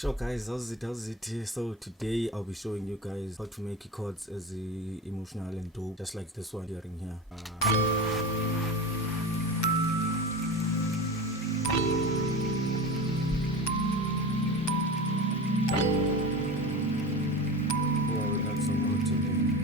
So guys, how's it? So today I'll be showing you guys how to make chords as emotional and dope, just like this one hearing here. Oh, that's so motivating.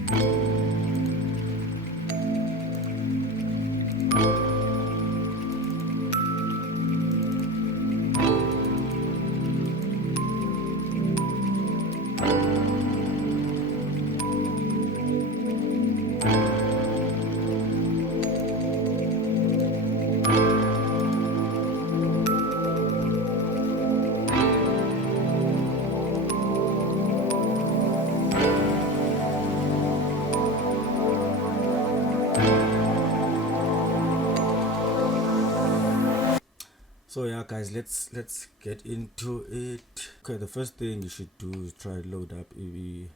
So yeah guys, let's get into it. Okay, the first thing you should do is try to load up a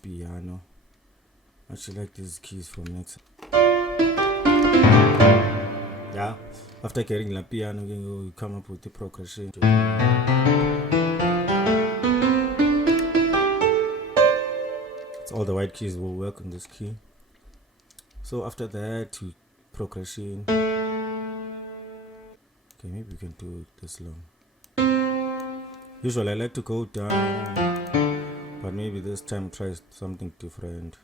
piano. I should like these keys from next. Yeah, after getting the piano, you come up with the progression. So all the white keys will work on this key. So after that, to progression. Okay, maybe we can do it this long. Usually I like to go down, but maybe this time try something different.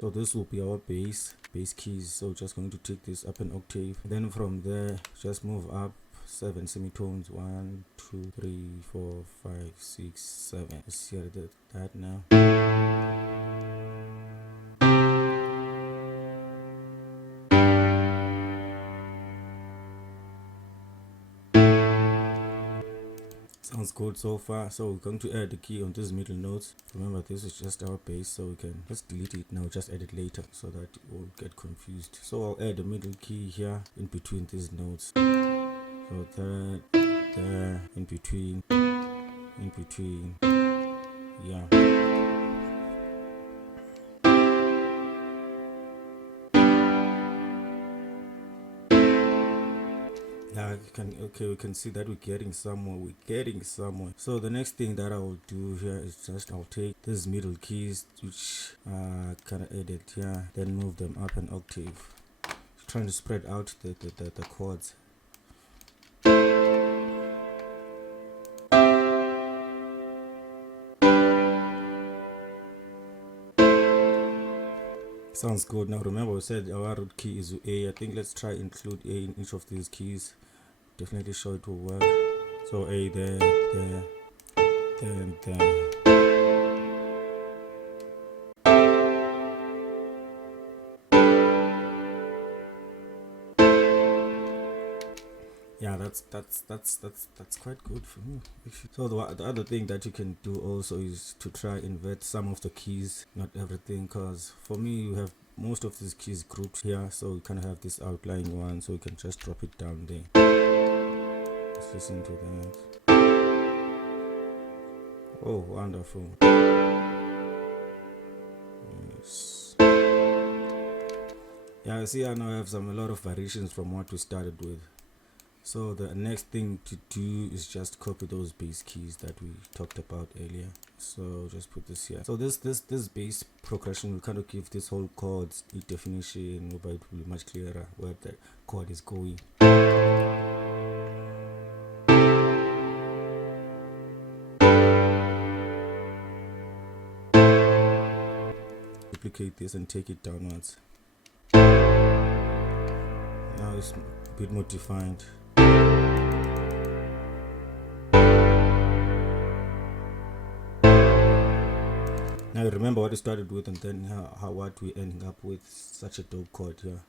So this will be our bass keys. So just going to take this up an octave, then from there just move up 7 semitones. 1 2 3 4 5 6 7. Let's hear that now. Sounds good so far. So we're going to add the key on these middle notes. Remember, this is just our bass, so we can just delete it now, just add it later so that it won't get confused. So I'll add the middle key here in between these notes. So that, there, in between, yeah. Yeah, we can see that we're getting somewhere. So the next thing that I will do here is just I'll take these middle keys which kind of added here, then move them up an octave, trying to spread out the chords. Sounds good. Now remember we said our root key is A. I think let's try include A in each of these keys. Definitely sure it will work. So A there, and there. Yeah, that's quite good for me. So the other thing that you can do also is to try invert some of the keys, not everything, because for me you have most of these keys grouped here, so you kind of have this outlying one, so you can just drop it down there. Let's listen to that. Oh, wonderful. Yes. Yeah, see, I now have a lot of variations from what we started with. So the next thing to do is just copy those bass keys that we talked about earlier. So just put this here. So this bass progression will kind of give this whole chords a definition, but it will be much clearer where the chord is going. Duplicate this and take it downwards. Now it's a bit more defined. Now remember what we started with, and then what we ending up with. Such a dope chord here.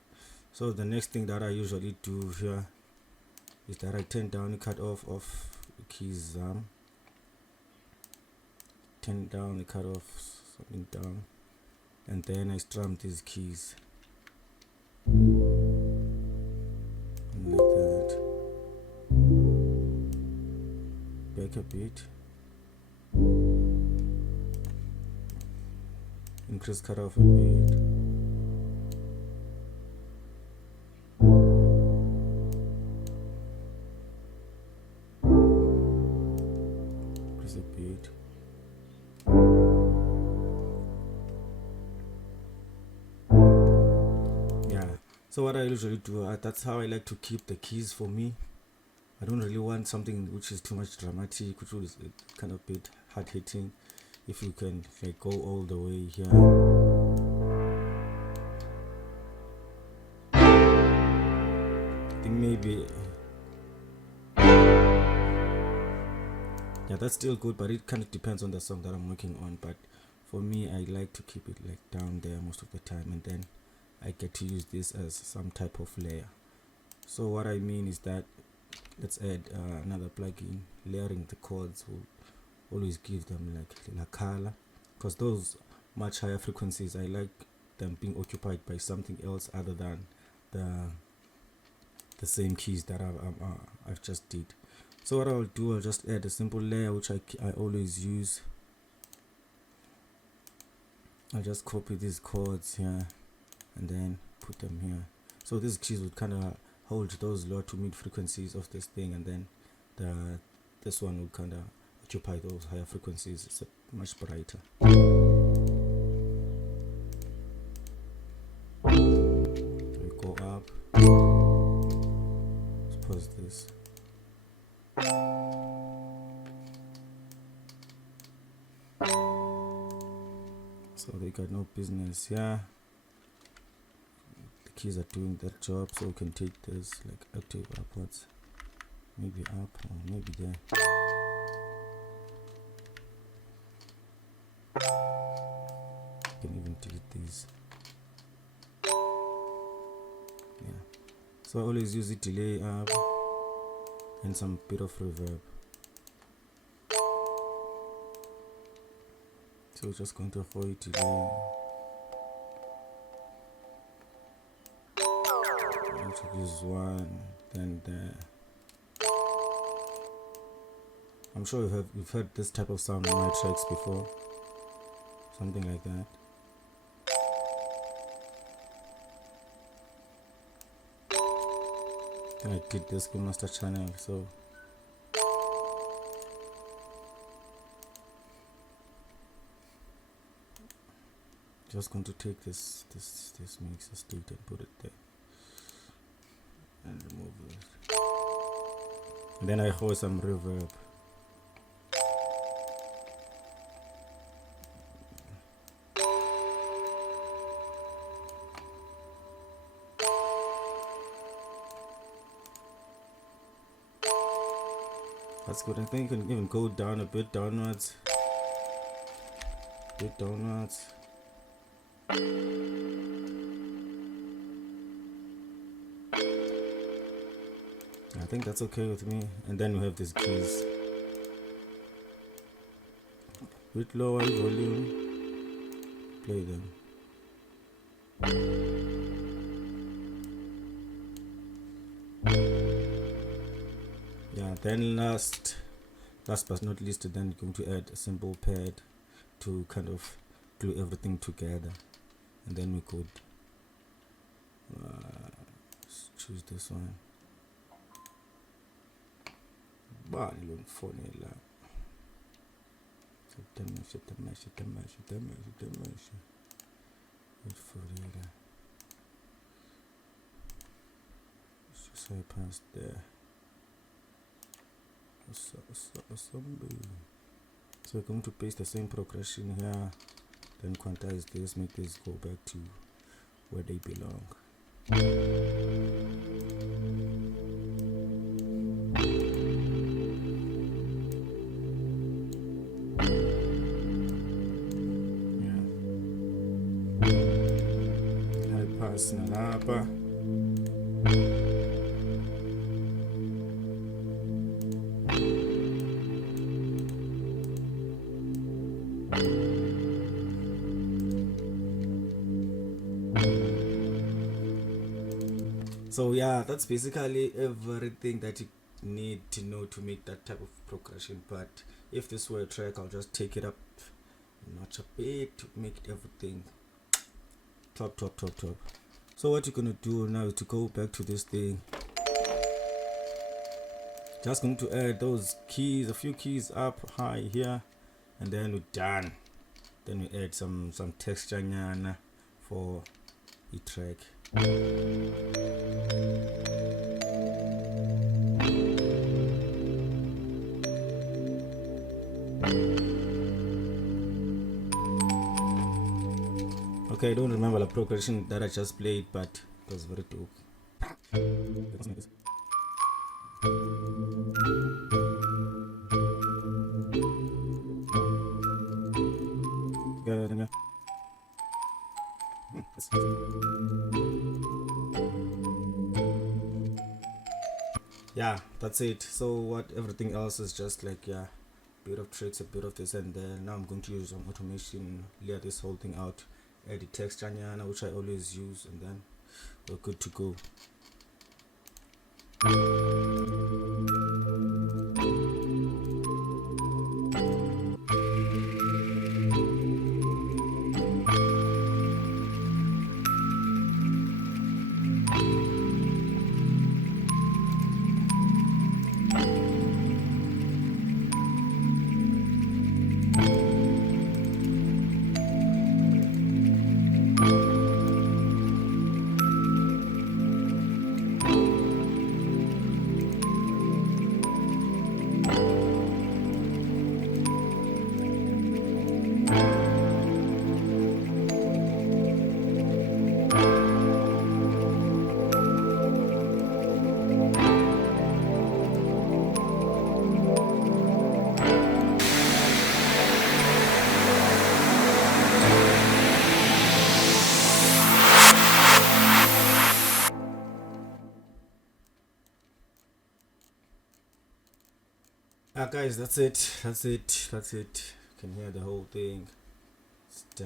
So the next thing that I usually do here is that I turn down the cut off of the keys, turn down the cut off, something down, and then I strum these keys like that. back a bit, increase cutoff a bit, increase a bit. Yeah, so what I usually do, that's how I like to keep the keys for me. I don't really want something which is too much dramatic, which is kind of a bit hard hitting. If you can like go all the way here, I think maybe, yeah, that's still good, but it kind of depends on the song that I'm working on. But for me, I like to keep it like down there most of the time, and then I get to use this as some type of layer. So what I mean is that let's add another plugin. Layering the chords will always give them like a color, because those much higher frequencies, I like them being occupied by something else other than the same keys that I've just did. So what I'll do, I'll just add a simple layer which I always use. I'll just copy these chords here and then put them here. So these keys would kind of hold those low to mid frequencies of this thing, and then this one will kind of occupy those higher frequencies. It's much brighter. We go up. Let's pause this. So they got no business here. The keys are doing their job, so we can take this like active upwards, maybe up or maybe there. You can even delete these. Yeah. So I always use the delay up and some bit of reverb. So we're just going to avoid delay. I'm going to use one, then there. I'm sure you've heard this type of sound in my tracks before. Something like that. Then I did this with master channel, so just going to take this mixer state and put it there and remove it. And then I hold some reverb. That's good. I think you can even go down a bit downwards. I think that's okay with me. And then we have these keys. With lower volume, play them. Yeah, then last but not least, then you're going to add a simple pad to kind of glue everything together, and then we could choose this one. So I passed there. So we're going to paste the same progression here, then quantize this, make this go back to where they belong. Yeah. I pass nalapa. So yeah, that's basically everything that you need to know to make that type of progression. But if this were a track, I'll just take it up a notch a bit to make everything top. So what you're gonna do now is to go back to this thing. Just going to add those keys, a few keys up high here, and then we're done. Then we add some texture nyana for the track. Okay, I don't remember the progression that I just played, but it was very dope. Yeah, that's it. So what everything else is just like, yeah, bit of tricks, a bit of this and then. Now I'm going to use some automation, layer this whole thing out, add the texture nyana, which I always use, and then we're good to go. Guys, that's it. You can hear the whole thing. We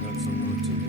got some more to do.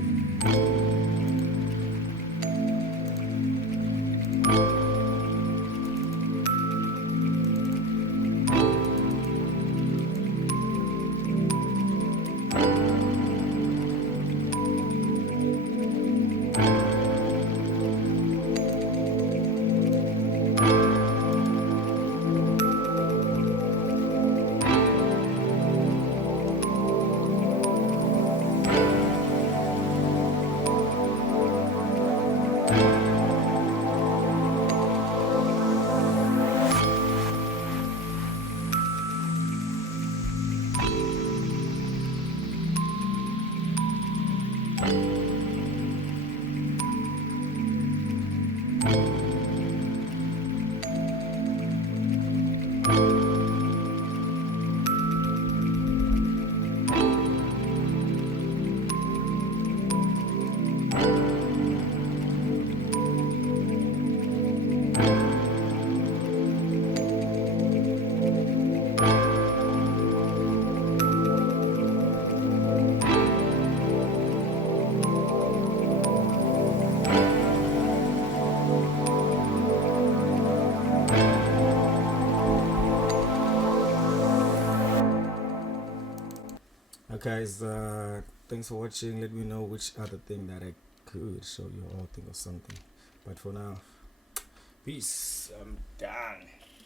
Guys, thanks for watching. Let me know which other thing that I could show you or think of something, but for now, peace. I'm done.